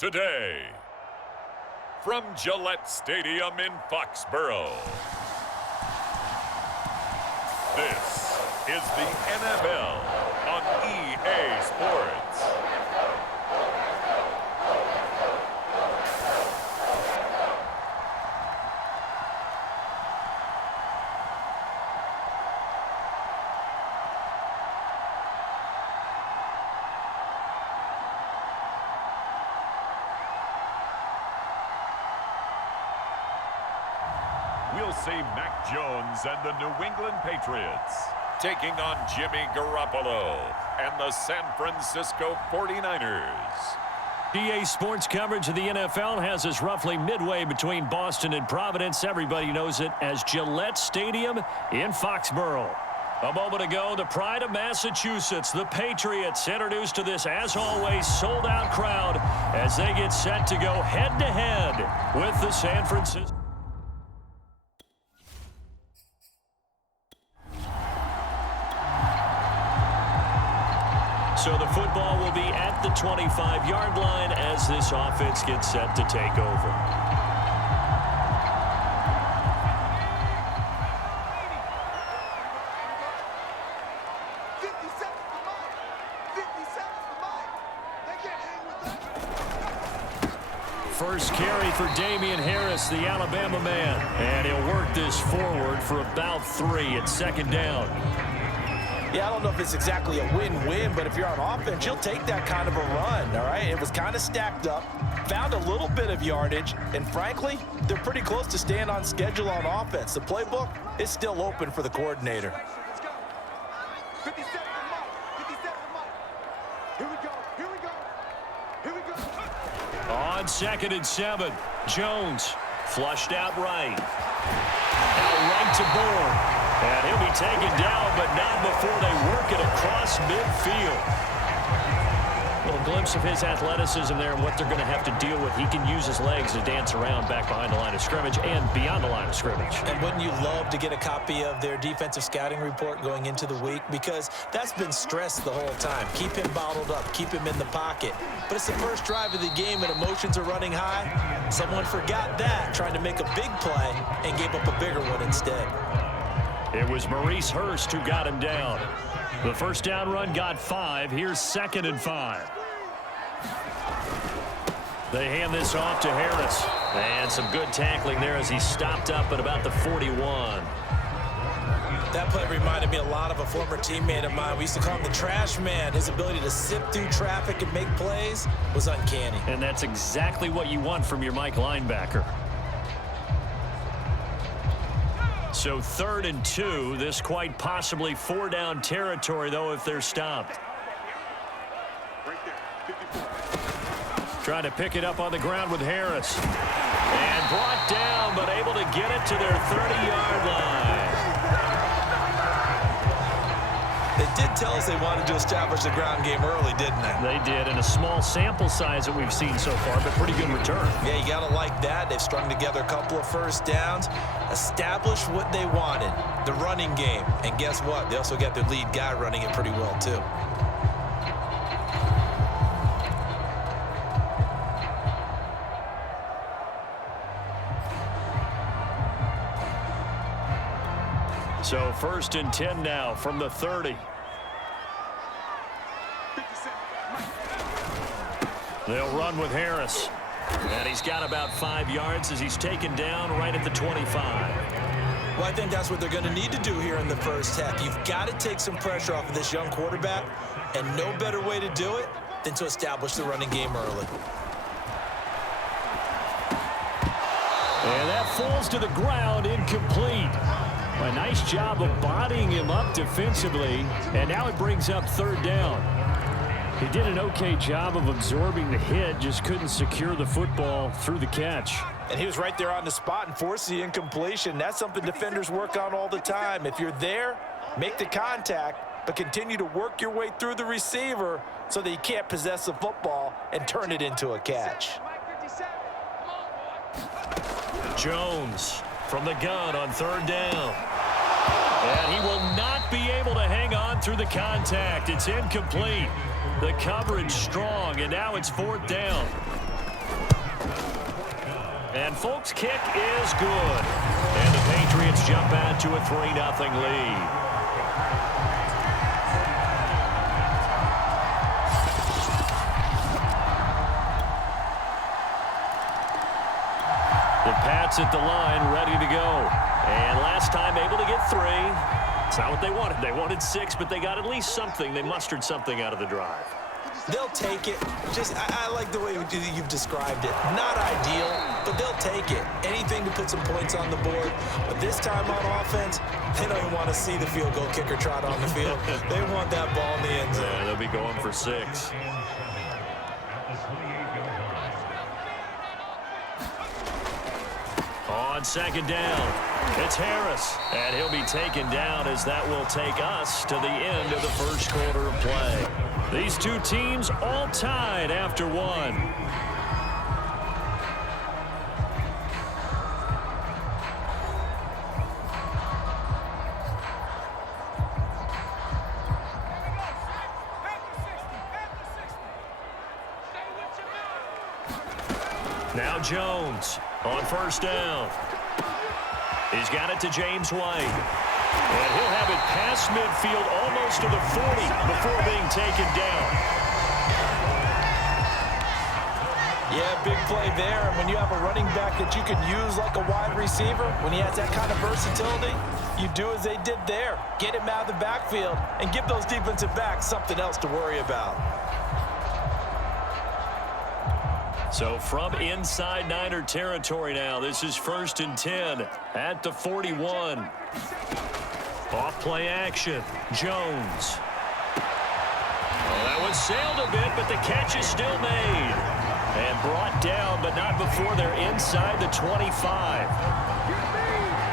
Today, from Gillette Stadium in Foxborough, this is the NFL on EA Sports. We'll see Mac Jones and the New England Patriots taking on Jimmy Garoppolo and the San Francisco 49ers. EA Sports coverage of the NFL has us roughly midway between Boston and Providence. Everybody knows it as Gillette Stadium in Foxborough. A moment ago, the pride of Massachusetts, the Patriots, introduced to this, as always, sold-out crowd as they get set to go head-to-head with the San Francisco. So the football will be at the 25-yard line as this offense gets set to take over. First carry for Damian Harris, the Alabama man. And he'll work this forward for about 3 at second down. Yeah, I don't know if it's exactly a win-win, but if you're on offense, you'll take that kind of a run, all right? It was kind of stacked up, found a little bit of yardage, and frankly, they're pretty close to staying on schedule on offense. The playbook is still open for the coordinator. Let's go. 57 Mike. 57 Mike. Here we go. Here we go. Here we go. On 2nd and 7, Jones flushed out right. Now right to Bourne. And he'll be taken down, but not before they work it across midfield. A little glimpse of his athleticism there and what they're going to have to deal with. He can use his legs to dance around back behind the line of scrimmage and beyond the line of scrimmage. And wouldn't you love to get a copy of their defensive scouting report going into the week? Because that's been stressed the whole time. Keep him bottled up. Keep him in the pocket. But it's the first drive of the game and emotions are running high. Someone forgot that, trying to make a big play and gave up a bigger one instead. It was Maurice Hurst who got him down. The first down run got 5. Here's 2nd and 5. They hand this off to Harris. And some good tackling there as he stopped up at about the 41. That play reminded me a lot of a former teammate of mine. We used to call him the trash man. His ability to sift through traffic and make plays was uncanny. And that's exactly what you want from your Mike linebacker. So 3rd and 2, this quite possibly 4-down territory, though, if they're stopped. Trying to pick it up on the ground with Harris. And brought down, but able to get it to their 30-yard line. They did tell us they wanted to establish the ground game early, didn't they? They did, in a small sample size that we've seen so far, but pretty good return. Yeah, you got to like that. They've strung together a couple of first downs, established what they wanted, the running game. And guess what? They also got their lead guy running it pretty well, too. So 1st and 10 now from the 30. They'll run with Harris. And he's got about 5 yards as he's taken down right at the 25. Well, I think that's what they're going to need to do here in the first half. You've got to take some pressure off of this young quarterback, and no better way to do it than to establish the running game early. And that falls to the ground, incomplete. A nice job of bodying him up defensively, and now it brings up 3rd down. He did an okay job of absorbing the hit, just couldn't secure the football through the catch. And he was right there on the spot and forced the incompletion. That's something defenders work on all the time. If you're there, make the contact, but continue to work your way through the receiver so that you can't possess the football and turn it into a catch. Jones from the gun on 3rd down. And he will not be able to hang on through the contact. It's incomplete. The coverage strong, and now it's 4th down. And Folk's kick is good. And the Patriots jump out to a 3-0 lead. The Pats at the line, ready to go. And last time able to get 3. It's not what they wanted. They wanted 6, but they got at least something. They mustered something out of the drive. They'll take it. I like the way you've described it. Not ideal, but they'll take it. Anything to put some points on the board. But this time on offense, they don't even want to see the field goal kicker trot on the field. They want that ball in the end zone. Yeah, they'll be going for 6. On 2nd down, it's Harris, and he'll be taken down as that will take us to the end of the first quarter of play. These two teams all tied after 1. Now Jones on 1st down. He's got it to James White. And he'll have it past midfield almost to the 40 before being taken down. Yeah, big play there. And when you have a running back that you can use like a wide receiver, when he has that kind of versatility, you do as they did there. Get him out of the backfield and give those defensive backs something else to worry about. So from inside Niner territory now, this is 1st and 10 at the 41. Off play action, Jones. Well, that one sailed a bit, but the catch is still made. And brought down, but not before they're inside the 25.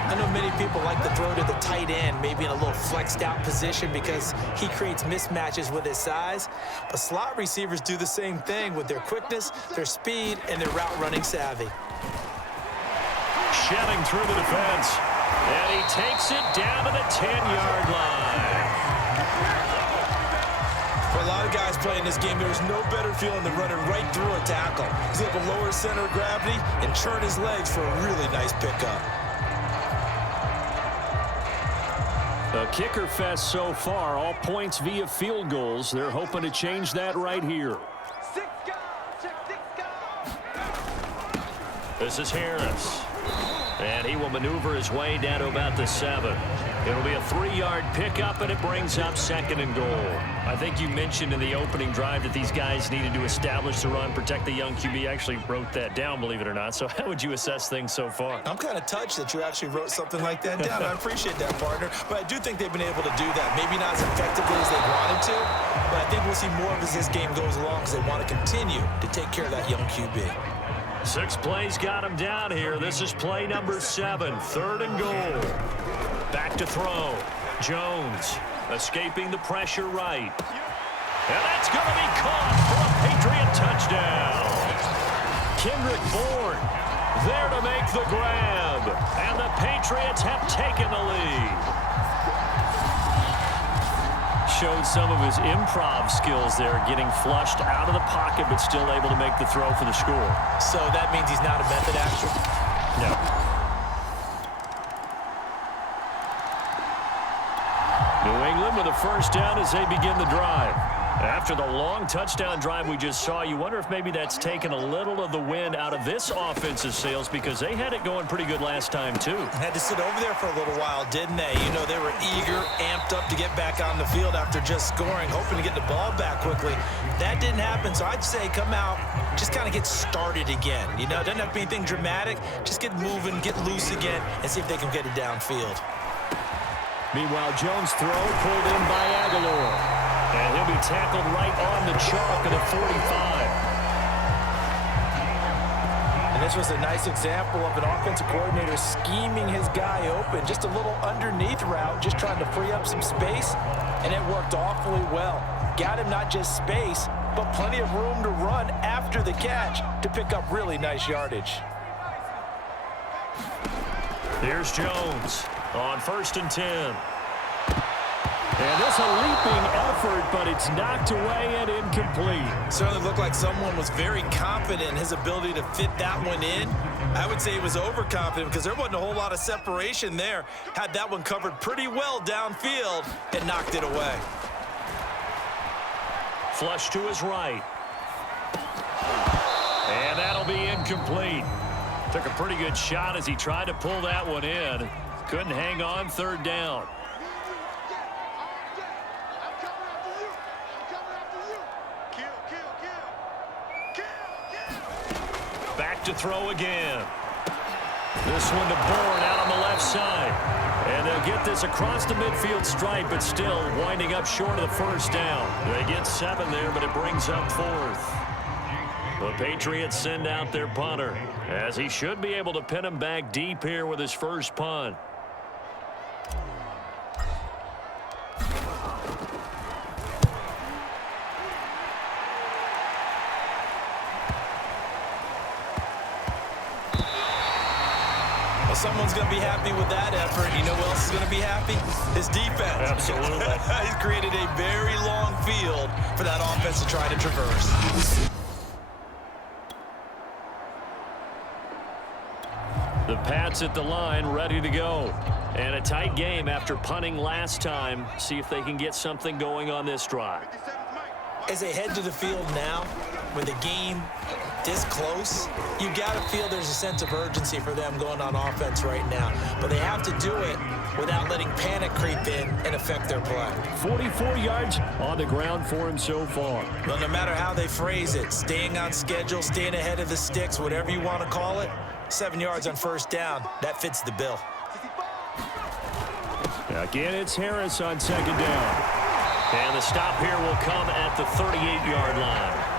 I know many people like to throw to the tight end, maybe in a little flexed out position because he creates mismatches with his size. But slot receivers do the same thing with their quickness, their speed, and their route running savvy. Shedding through the defense. And he takes it down to the 10-yard line. For a lot of guys playing this game, there's no better feeling than running right through a tackle. He's able to lower his center of gravity and churn his legs for a really nice pickup. The kicker fest so far, all points via field goals. They're hoping to change that right here. This is Harris. And he will maneuver his way down to about the 7. It'll be a 3-yard pickup, and it brings up 2nd and goal. I think you mentioned in the opening drive that these guys needed to establish the run, protect the young QB. I actually wrote that down, believe it or not. So how would you assess things so far? I'm kind of touched that you actually wrote something like that down. I appreciate that, partner. But I do think they've been able to do that. Maybe not as effectively as they wanted to, but I think we'll see more of as this game goes along because they want to continue to take care of that young QB. 6 plays got him down here. This is play number 7, 3rd and goal. Back to throw. Jones escaping the pressure right. And that's going to be caught for a Patriot touchdown. Kendrick Bourne there to make the grab. And the Patriots have taken the lead. Showed some of his improv skills there, getting flushed out of the pocket, but still able to make the throw for the score. So that means he's not a method actor? No. New England with a 1st down as they begin the drive. After the long touchdown drive we just saw, you wonder if maybe that's taken a little of the wind out of this offensive sails because they had it going pretty good last time, too. Had to sit over there for a little while, didn't they? You know, they were eager, amped up to get back on the field after just scoring, hoping to get the ball back quickly. That didn't happen, so I'd say come out, just kind of get started again. You know, it doesn't have to be anything dramatic. Just get moving, get loose again, and see if they can get it downfield. Meanwhile, Jones' throw pulled in by Aguilar. And he'll be tackled right on the chalk of the 45. And this was a nice example of an offensive coordinator scheming his guy open. Just a little underneath route, just trying to free up some space, and it worked awfully well. Got him not just space, but plenty of room to run after the catch to pick up really nice yardage. Here's Jones on 1st and 10. And this a leaping effort, but it's knocked away and incomplete. Certainly looked like someone was very confident in his ability to fit that one in. I would say he was overconfident because there wasn't a whole lot of separation there. Had that one covered pretty well downfield and knocked it away. Flush to his right. And that'll be incomplete. Took a pretty good shot as he tried to pull that one in. Couldn't hang on 3rd down. Back to throw again. This one to Bourne out on the left side. And they'll get this across the midfield stripe, but still winding up short of the 1st down. They get 7 there, but it brings up 4th. The Patriots send out their punter, as he should be able to pin him back deep here with his first punt. Someone's going to be happy with that effort. You know who else is going to be happy? His defense. Absolutely. He's created a very long field for that offense to try to traverse. The Pats at the line, ready to go. And a tight game after punting last time. See if they can get something going on this drive. As they head to the field now, with the game this close, you got to feel there's a sense of urgency for them going on offense right now. But they have to do it without letting panic creep in and affect their play. 44 yards on the ground for him so far. Well, no matter how they phrase it, staying on schedule, staying ahead of the sticks, whatever you want to call it, 7 yards on 1st down, that fits the bill. Again, it's Harris on 2nd down. And the stop here will come at the 38-yard line.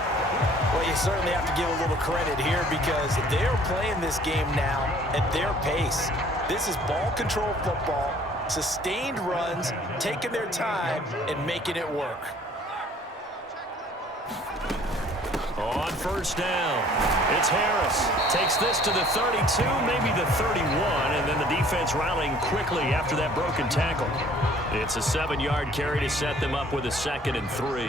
Well, you certainly have to give a little credit here because they're playing this game now at their pace. This is ball control football, sustained runs, taking their time, and making it work. On 1st down, it's Harris. Takes this to the 32, maybe the 31, and then the defense rallying quickly after that broken tackle. It's a 7-yard carry to set them up with a 2nd and 3.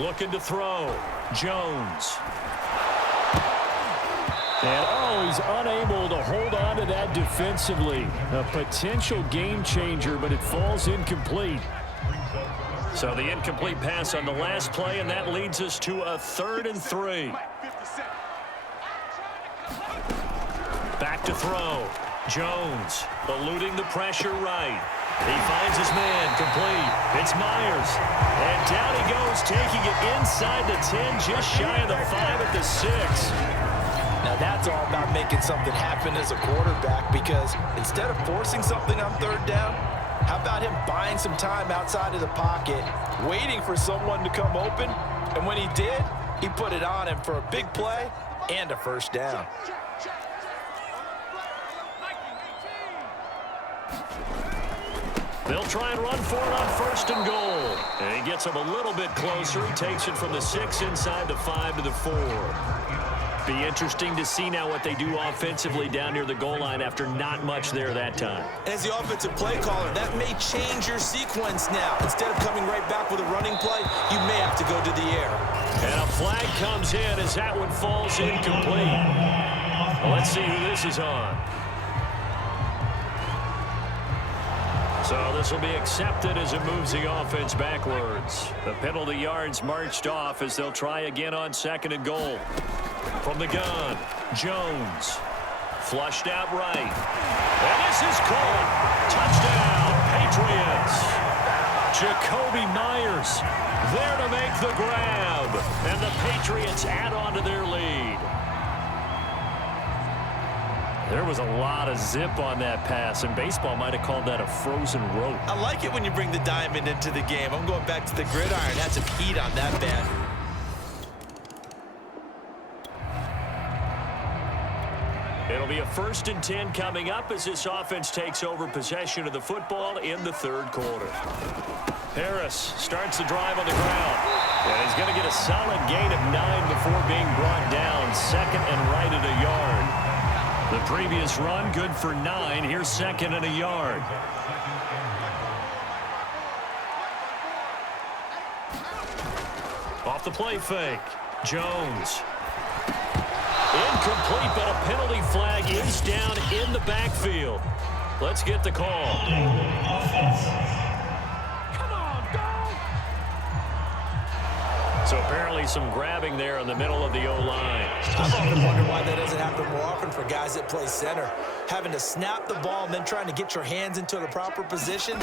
Looking to throw. Jones. And, he's unable to hold on to that defensively. A potential game changer, but it falls incomplete. So the incomplete pass on the last play, and that leads us to a 3rd and 3. Back to throw. Jones eluding the pressure right. He finds his man, complete. It's Myers. And down he goes, taking it inside the 10, just shy of the 5 at the 6. Now that's all about making something happen as a quarterback because instead of forcing something on 3rd down, how about him buying some time outside of the pocket, waiting for someone to come open, and when he did, he put it on him for a big play and a 1st down. They'll try and run for it on 1st and goal. And he gets him a little bit closer. He takes it from the 6 inside the 5 to the 4. Be interesting to see now what they do offensively down near the goal line after not much there that time. As the offensive play caller, that may change your sequence now. Instead of coming right back with a running play, you may have to go to the air. And a flag comes in as that one falls incomplete. Well, let's see who this is on. So this will be accepted as it moves the offense backwards. The penalty yards marched off as they'll try again on 2nd and goal. From the gun, Jones. Flushed out right. And this is called. Touchdown, Patriots. Jacoby Myers there to make the grab. And the Patriots add on to their lead. There was a lot of zip on that pass, and baseball might have called that a frozen rope. I like it when you bring the diamond into the game. I'm going back to the gridiron. Had some heat on that bat. It'll be a 1st and 10 coming up as this offense takes over possession of the football in the 3rd quarter. Harris starts the drive on the ground. And he's going to get a solid gain of 9 before being brought down. 2nd and right at a yard. The previous run good for 9. Here's 2nd and a yard. Off the play fake. Jones. Incomplete, but a penalty flag is down in the backfield. Let's get the call. Come on, go! So apparently some grabbing there in the middle of the O-line. I've often wondered why that doesn't happen more often for guys that play center. Having to snap the ball and then trying to get your hands into the proper position,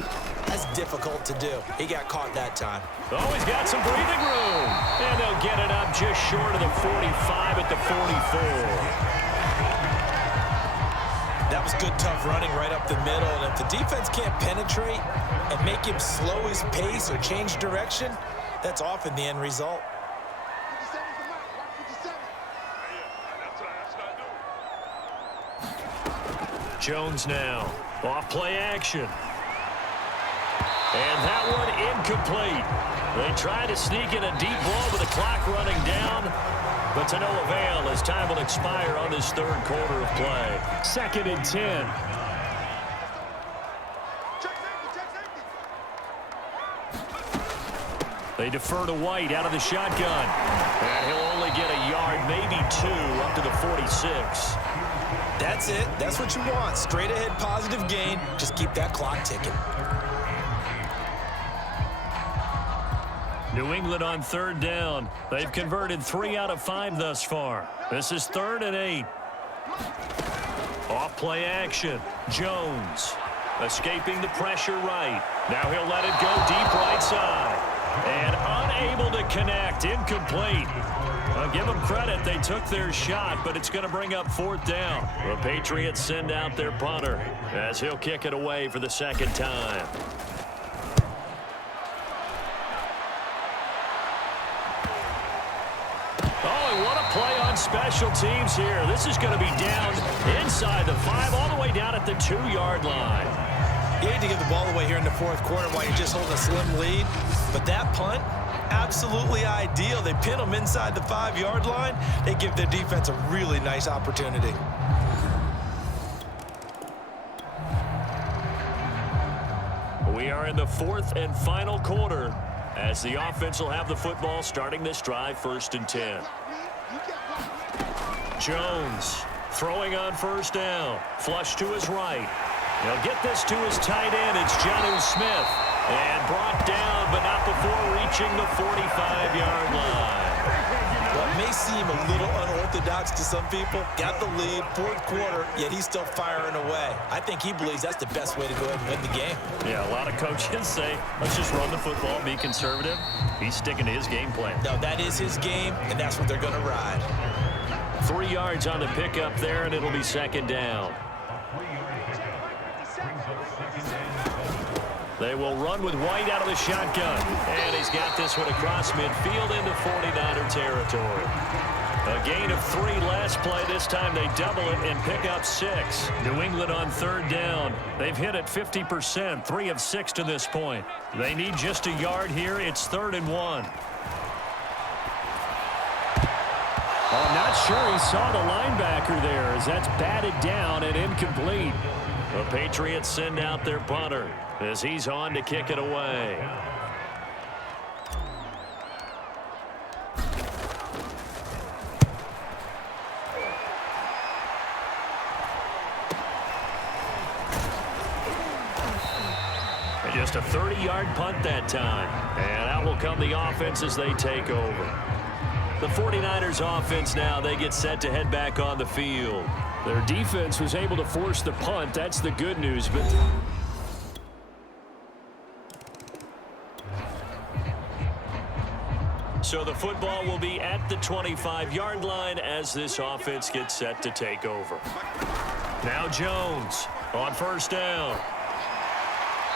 that's difficult to do. He got caught that time. Oh, he's got some breathing room. And they'll get it up just short of the 45 at the 44. That was good, tough running right up the middle. And if the defense can't penetrate and make him slow his pace or change direction, that's often the end result. 57's the mark. Watch 57. Jones now. Off play action. And that one incomplete. They try to sneak in a deep ball with the clock running down, but to no avail as time will expire on this 3rd quarter of play. 2nd and 10. Check safety. They defer to White out of the shotgun. And he'll only get a yard, maybe 2, up to the 46. That's it. That's what you want. Straight ahead positive gain. Just keep that clock ticking. New England on 3rd down. They've converted 3 out of 5 thus far. This is 3rd and 8. Off play action. Jones escaping the pressure right. Now he'll let it go deep right side. And unable to connect. Incomplete. I'll give them credit. They took their shot, but it's going to bring up 4th down. The Patriots send out their punter as he'll kick it away for the 2nd time. Oh, and what a play on special teams here. This is going to be down inside the 5, all the way down at the 2-yard line. You hate to give the ball away here in the 4th quarter while you're just holding a slim lead, but that punt, absolutely ideal. They pin them inside the 5-yard line. They give their defense a really nice opportunity. We are in the 4th and final quarter as the offense will have the football starting this drive 1st and 10. Jones throwing on 1st down. Flush to his right. He'll get this to his tight end. It's Jonnu Smith. And brought down, but not before reaching the 45-yard line. What may seem a little unorthodox to some people, got the lead, 4th quarter, yet he's still firing away. I think he believes that's the best way to go ahead and win the game. Yeah, a lot of coaches say, let's just run the football, be conservative. He's sticking to his game plan. No, that is his game, and that's what they're going to ride. 3 yards on the pickup there, and it'll be 2nd down. They will run with White out of the shotgun. And he's got this one across midfield into 49er territory. A gain of 3 last play. This time they double it and pick up 6. New England on 3rd down. They've hit it 50%, 3 of 6 to this point. They need just a yard here. It's 3rd and 1. I'm not sure he saw the linebacker there as that's batted down and incomplete. The Patriots send out their punter as he's on to kick it away. And just a 30-yard punt that time. And out will come the offense as they take over. The 49ers offense now, they get set to head back on the field. Their defense was able to force the punt. That's the good news. But so the football will be at the 25-yard line as this offense gets set to take over. Now Jones on first down.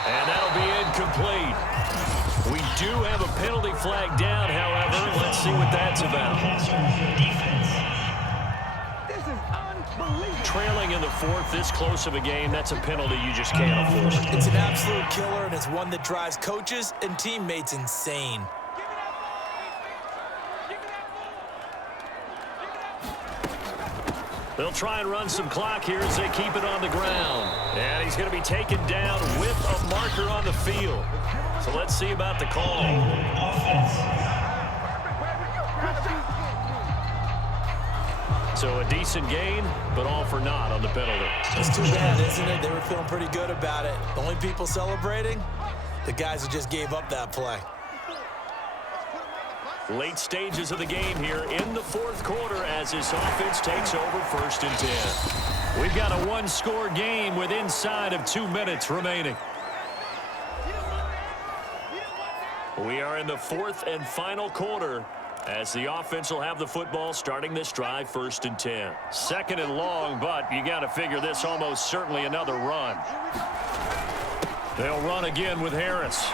And that'll be incomplete. We do have a penalty flag down, however. Let's see what that's about. This is unbelievable. Trailing in the fourth, this close of a game, that's a penalty you just can't afford. It's an absolute killer, and it's one that drives coaches and teammates insane. They'll try and run some clock here as they keep it on the ground. And he's going to be taken down with a marker on the field. So let's see about the call. So a decent gain, but all for naught on the penalty. It's too bad, isn't it? They were feeling pretty good about it. The only people celebrating, the guys who just gave up that play. Late stages of the game here in the fourth quarter as this offense takes over 1st and 10. We've got a one-score game with inside of 2 minutes remaining. We are in the fourth and final quarter as the offense will have the football starting this drive 1st and 10. 2nd and long, but you got to figure this almost certainly another run. They'll run again with Harris.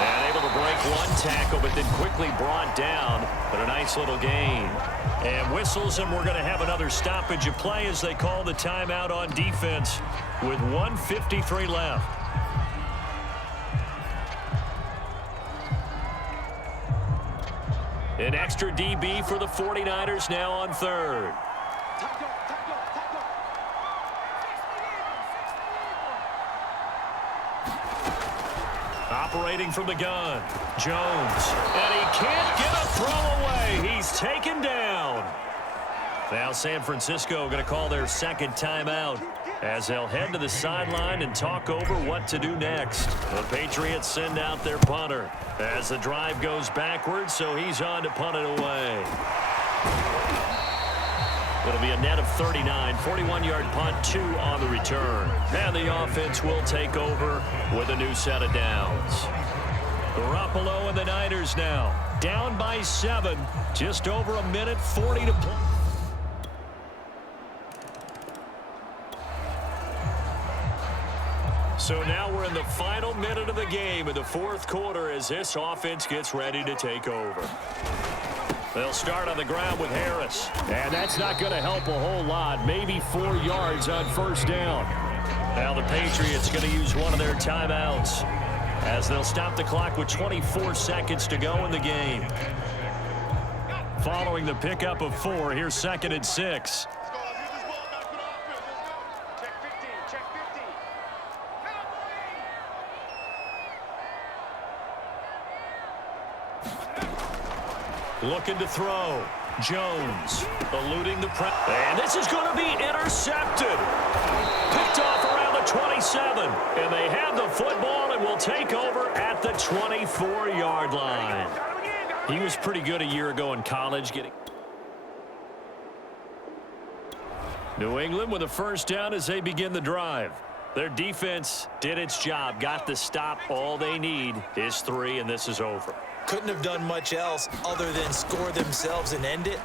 And able to break one tackle, but then quickly brought down. But a nice little gain. And whistles, and we're going to have another stoppage of play as they call the timeout on defense with 1:53 left. An extra DB for the 49ers now on 3rd. Operating from the gun, Jones, and he can't get a throw away. He's taken down. Now San Francisco going to call their 2nd timeout as they'll head to the sideline and talk over what to do next. The Patriots send out their punter as the drive goes backwards, so he's on to punt it away. It'll be a net of 39, 41-yard punt, 2 on the return. And the offense will take over with a new set of downs. Garoppolo and the Niners now down by 7, just over a minute 40 to play. So now we're in the final minute of the game in the fourth quarter as this offense gets ready to take over. They'll start on the ground with Harris. And that's not going to help a whole lot. Maybe 4 yards on first down. Now the Patriots going to use one of their timeouts as they'll stop the clock with 24 seconds to go in the game. Following the pickup of 4, here's 2nd and 6. Looking to throw. Jones eluding the press. And this is going to be intercepted. Picked off around the 27. And they have the football and will take over at the 24-yard line. He was pretty good a year ago in college. New England with a first down as they begin the drive. Their defense did its job. Got the stop. All they need is 3, and this is over. Couldn't have done much else other than score themselves and end it.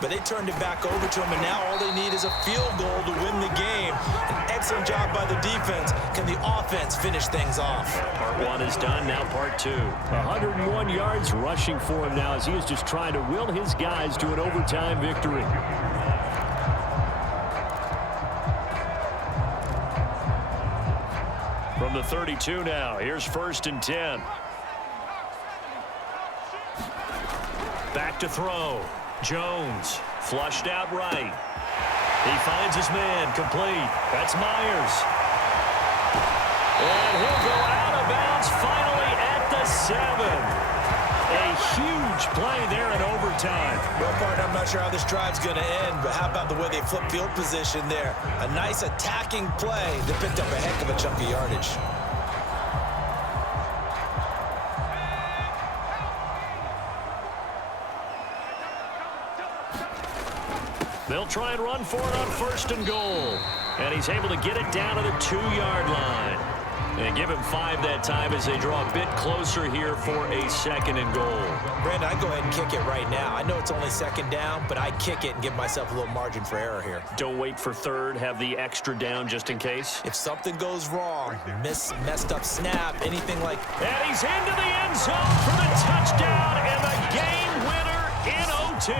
But they turned it back over to them, and now all they need is a field goal to win the game. An excellent job by the defense. Can the offense finish things off? Part 1 is done, now part 2. 101 yards rushing for him now as he is just trying to will his guys to an overtime victory. From the 32 now, here's 1st and 10. Back to throw. Jones flushed out right. He finds his man complete. That's Myers. And he'll go out of bounds finally at the 7. A huge play there in overtime. Well, partner, I'm not sure how this drive's going to end, but how about the way they flip field position there? A nice attacking play that picked up a heck of a chunk of yardage. They'll try and run for it on 1st and goal. And he's able to get it down to the 2-yard line. And give him 5 that time as they draw a bit closer here for a 2nd and goal. Brandon, I go ahead and kick it right now. I know it's only 2nd down, but I kick it and give myself a little margin for error here. Don't wait for 3rd. Have the extra down just in case. If something goes wrong, messed up snap, anything like... And he's into the end zone for the touchdown and the game winner in OT.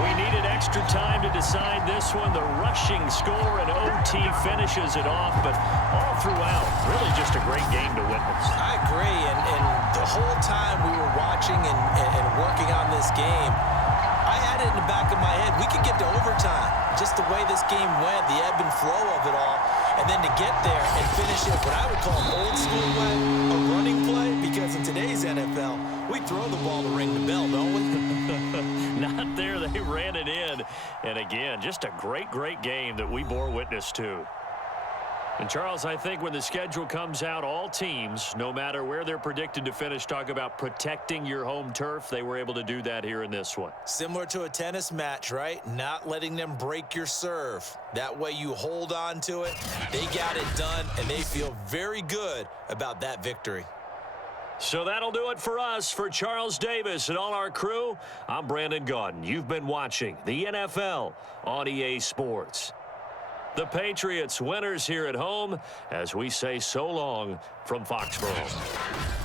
We needed extra time to decide this one. The rushing score and OT finishes it off, but all throughout, really just a great game to witness. I agree, and the whole time we were watching and working on this game, I had it in the back of my head. We could get to overtime. Just the way this game went, the ebb and flow of it all, and then to get there and finish it what I would call an old school way, a running play, because in today's NFL, we throw the ball to ring the bell, don't we? Not there. They ran it in. And again, just a great game that we bore witness to. And Charles, I think when the schedule comes out, all teams, no matter where they're predicted to finish, talk about protecting your home turf. They were able to do that here in this one. Similar to a tennis match, right? Not letting them break your serve. That way you hold on to it. They got it done, and they feel very good about that victory. So that'll do it for us. For Charles Davis and all our crew, I'm Brandon Gaudin. You've been watching the NFL on EA Sports. The Patriots winners here at home as we say so long from Foxborough.